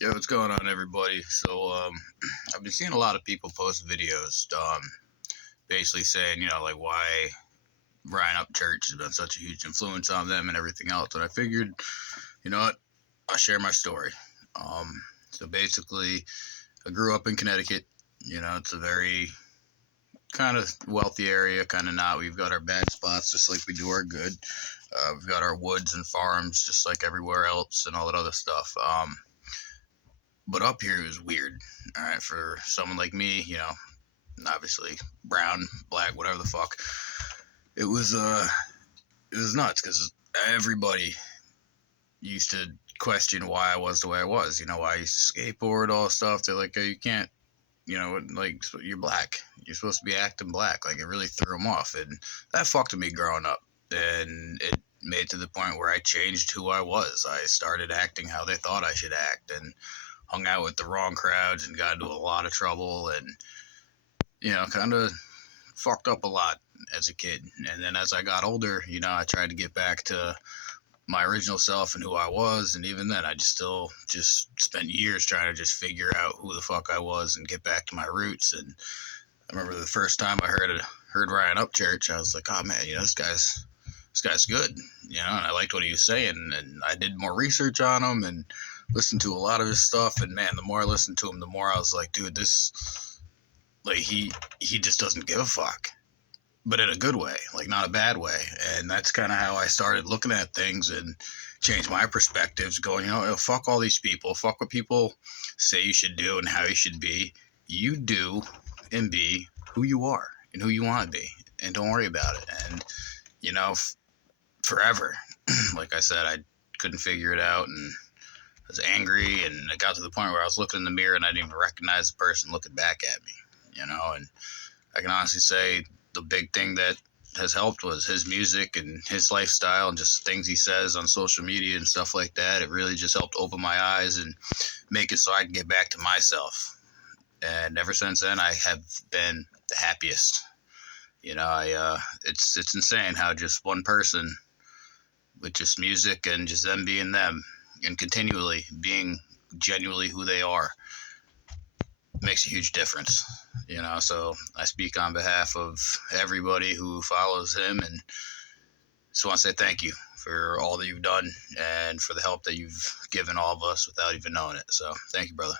Yo, what's going on, everybody? I've been seeing a lot of people post videos, basically saying, like why Ryan Upchurch has been such a huge influence on them and everything else. And I figured, you know what, I'll share my story. So basically, I grew up in Connecticut. It's a very kind of wealthy area, kind of not. We've got our bad spots just like we do our good. We've got our woods and farms just like everywhere else and all that other stuff. But up here is weird. All right, for someone like me, obviously brown, black, whatever the fuck. It was it was nuts because everybody used to question why I was the way I was. Why I used to skateboard, all this stuff. They're like, oh, you can't, like you're black. You're supposed to be acting black. Like it really threw them off, and that fucked with me growing up. And it made to the point where I changed who I was. I started acting how they thought I should act, and hung out with the wrong crowds and got into a lot of trouble and, kind of fucked up a lot as a kid. And then as I got older, I tried to get back to my original self and who I was. And even then, I just spent years trying to just figure out who the fuck I was and get back to my roots. And I remember the first time I heard Ryan Upchurch, I was like, oh man, this guy's good, and I liked what he was saying, and I did more research on him and listened to a lot of his stuff, and man, the more I listened to him, the more I was like, dude, like, he just doesn't give a fuck, but in a good way, like, not a bad way, and that's kind of how I started looking at things and changed my perspectives, going, fuck all these people, fuck what people say you should do and how you should be, you do and be who you are and who you want to be, and don't worry about it, and, forever. Like I said, I couldn't figure it out and I was angry, and it got to the point where I was looking in the mirror and I didn't even recognize the person looking back at me, and I can honestly say the big thing that has helped was his music and his lifestyle and just things he says on social media and stuff like that. It really just helped open my eyes and make it so I can get back to myself. And ever since then, I have been the happiest. It's insane how just one person with just music and just them being them and continually being genuinely who they are makes a huge difference. So I speak on behalf of everybody who follows him, and just want to say thank you for all that you've done and for the help that you've given all of us without even knowing it. So thank you, brother.